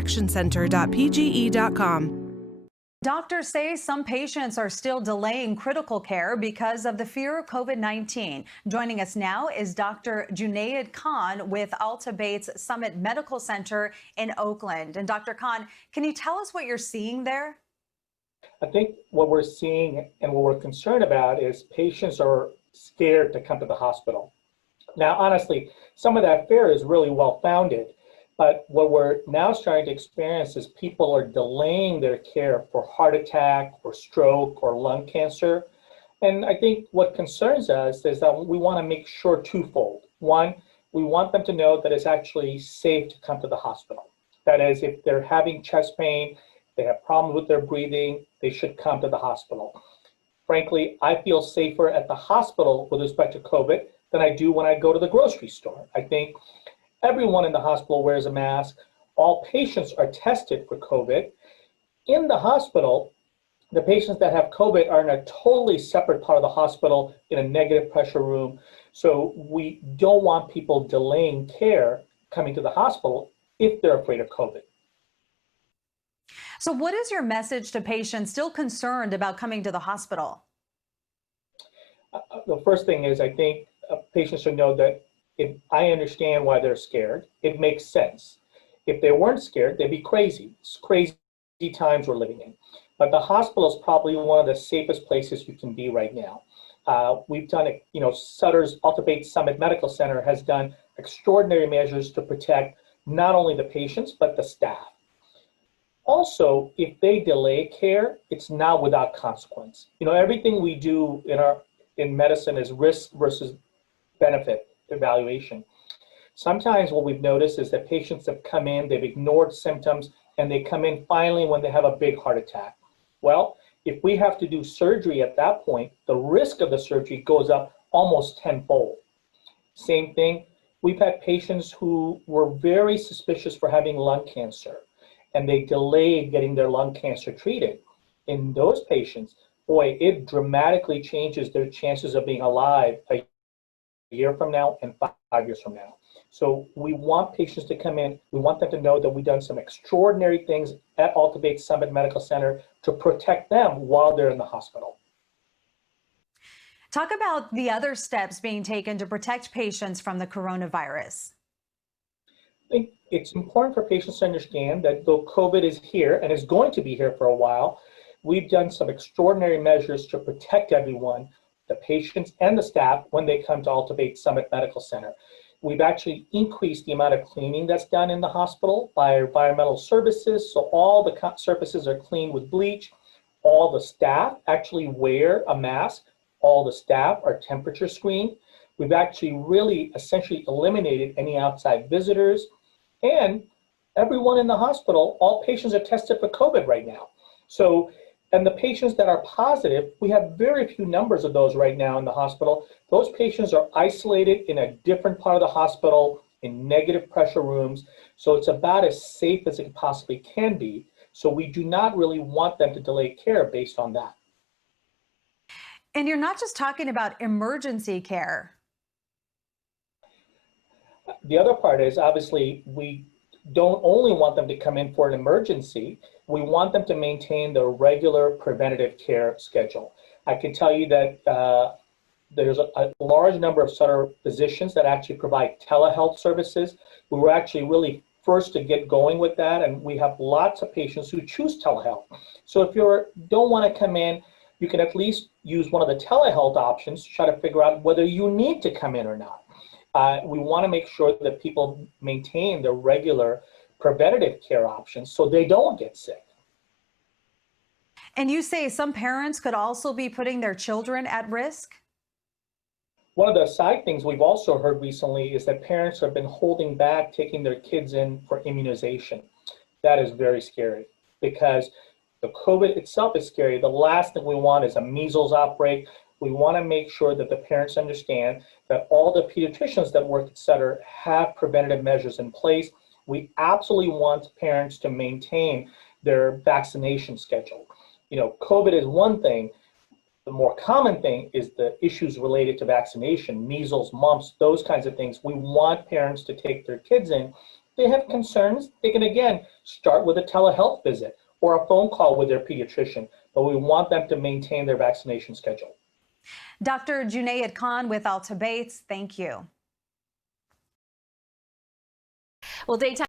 actioncenter.pge.com. Doctors say some patients are still delaying critical care because of the fear of COVID-19. Joining us now is Dr. Junaid Khan with Alta Bates Summit Medical Center in Oakland. And Dr. Khan, can you tell us what you're seeing there? I think what we're seeing and what we're concerned about is patients are scared to come to the hospital. Now, honestly, some of that fear is really well-founded. But what we're now starting to experience is people are delaying their care for heart attack or stroke or lung cancer. And I think what concerns us is that we want to make sure twofold. One, we want them to know that it's actually safe to come to the hospital. That is, if they're having chest pain, they have problems with their breathing, they should come to the hospital. Frankly, I feel safer at the hospital with respect to COVID than I do when I go to the grocery store. I think everyone in the hospital wears a mask. All patients are tested for COVID. In the hospital, the patients that have COVID are in a totally separate part of the hospital in a negative pressure room. So we don't want people delaying care coming to the hospital if they're afraid of COVID. So what is your message to patients still concerned about coming to the hospital? The first thing is I think patients should know that if I understand why they're scared, it makes sense. If they weren't scared, they'd be crazy. It's crazy times we're living in. But the hospital is probably one of the safest places you can be right now. We've done it, Sutter's Alta Bates Summit Medical Center has done extraordinary measures to protect not only the patients, but the staff. Also, if they delay care, it's not without consequence. Everything we do in medicine is risk versus benefit evaluation. Sometimes what we've noticed is that patients have come in, they've ignored symptoms, and they come in finally when they have a big heart attack. Well, if we have to do surgery at that point, the risk of the surgery goes up almost tenfold. Same thing, we've had patients who were very suspicious for having lung cancer, and they delayed getting their lung cancer treated. In those patients, boy, it dramatically changes their chances of being alive a year from now and 5 years from now. So we want patients to come in. We want them to know that we've done some extraordinary things at Alta Bates Summit Medical Center to protect them while they're in the hospital. Talk about the other steps being taken to protect patients from the coronavirus. I think it's important for patients to understand that though COVID is here and is going to be here for a while, we've done some extraordinary measures to protect everyone, the patients and the staff, when they come to Alta Bates Summit Medical Center. We've actually increased the amount of cleaning that's done in the hospital by environmental services. So all the surfaces are cleaned with bleach. All the staff actually wear a mask. All the staff are temperature screened. We've actually really essentially eliminated any outside visitors. And everyone in the hospital, all patients are tested for COVID right now. So, and the patients that are positive, we have very few numbers of those right now in the hospital. Those patients are isolated in a different part of the hospital in negative pressure rooms. So it's about as safe as it possibly can be. So we do not really want them to delay care based on that. And you're not just talking about emergency care. The other part is obviously we don't only want them to come in for an emergency, we want them to maintain their regular preventative care schedule. I can tell you that there's a large number of Sutter physicians that actually provide telehealth services. We were actually really first to get going with that, and we have lots of patients who choose telehealth. So if you don't want to come in, you can at least use one of the telehealth options to try to figure out whether you need to come in or not. We want to make sure that people maintain their regular preventative care options so they don't get sick. And you say some parents could also be putting their children at risk? One of the side things we've also heard recently is that parents have been holding back taking their kids in for immunization. That is very scary because the COVID itself is scary. The last thing we want is a measles outbreak. We want to make sure that the parents understand that all the pediatricians that work at Sutter have preventative measures in place. We absolutely want parents to maintain their vaccination schedule. COVID is one thing. The more common thing is the issues related to vaccination, measles, mumps, those kinds of things. We want parents to take their kids in they have concerns, they can again start with a telehealth visit or a phone call with their pediatrician, but we want them to maintain their vaccination schedule. Dr. Junaid Khan with Alta Bates, thank you. Well, daytime